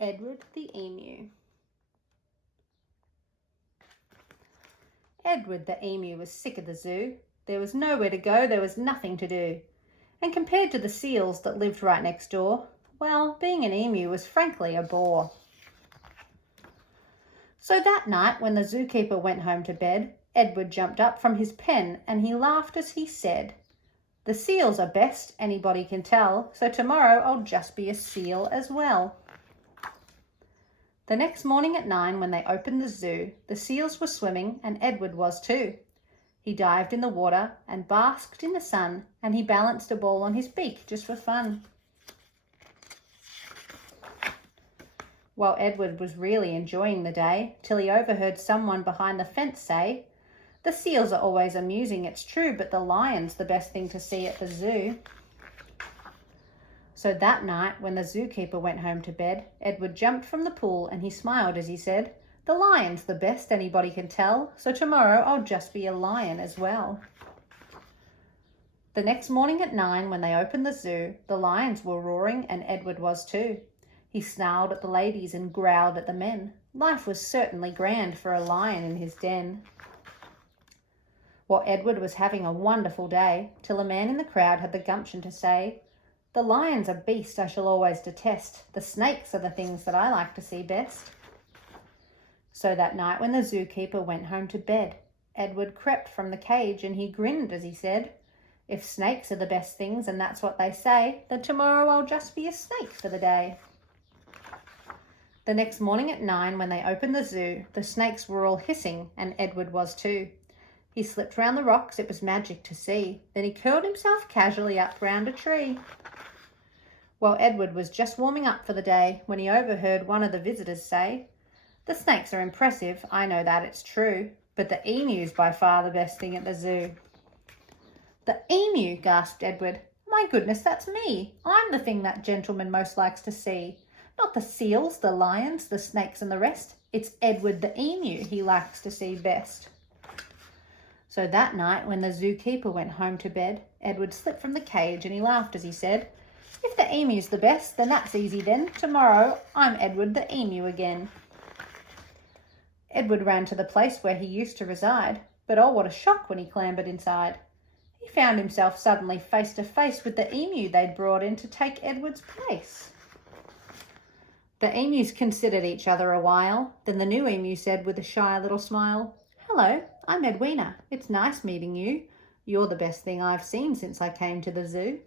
Edward the Emu. Edward the Emu was sick of the zoo. There was nowhere to go, there was nothing to do. And compared to the seals that lived right next door, well, being an emu was frankly a bore. So that night, when the zookeeper went home to bed, Edward jumped up from his pen and he laughed as he said, "The seals are best, anybody can tell, so tomorrow I'll just be a seal as well." The next morning at 9, when they opened the zoo, the seals were swimming and Edward was too. He dived in the water and basked in the sun, and he balanced a ball on his beak just for fun. Well, Edward was really enjoying the day till he overheard someone behind the fence say, "The seals are always amusing, it's true, but the lion's the best thing to see at the zoo." So that night, when the zookeeper went home to bed, Edward jumped from the pool and he smiled as he said, "The lion's the best, anybody can tell, so tomorrow I'll just be a lion as well." The next morning at 9, when they opened the zoo, the lions were roaring and Edward was too. He snarled at the ladies and growled at the men. Life was certainly grand for a lion in his den. Well, Edward was having a wonderful day, till a man in the crowd had the gumption to say, "The lion's a beast I shall always detest. The snakes are the things that I like to see best." So that night when the zookeeper went home to bed, Edward crept from the cage and he grinned as he said, "If snakes are the best things and that's what they say, then tomorrow I'll just be a snake for the day." The next morning at 9, when they opened the zoo, the snakes were all hissing and Edward was too. He slipped round the rocks, it was magic to see. Then he curled himself casually up round a tree. Well, Edward was just warming up for the day when he overheard one of the visitors say, "The snakes are impressive, I know that, it's true, but the emu's by far the best thing at the zoo." "The emu," gasped Edward. "My goodness, that's me. I'm the thing that gentleman most likes to see. Not the seals, the lions, the snakes and the rest. It's Edward the emu he likes to see best." So that night when the zookeeper went home to bed, Edward slipped from the cage and he laughed as he said, "If the emu's the best, then that's easy then. Tomorrow I'm Edward the emu again." Edward ran to the place where he used to reside, but oh, what a shock when he clambered inside. He found himself suddenly face to face with the emu they'd brought in to take Edward's place. The emus considered each other a while. Then the new emu said with a shy little smile, "Hello, I'm Edwina. It's nice meeting you. You're the best thing I've seen since I came to the zoo."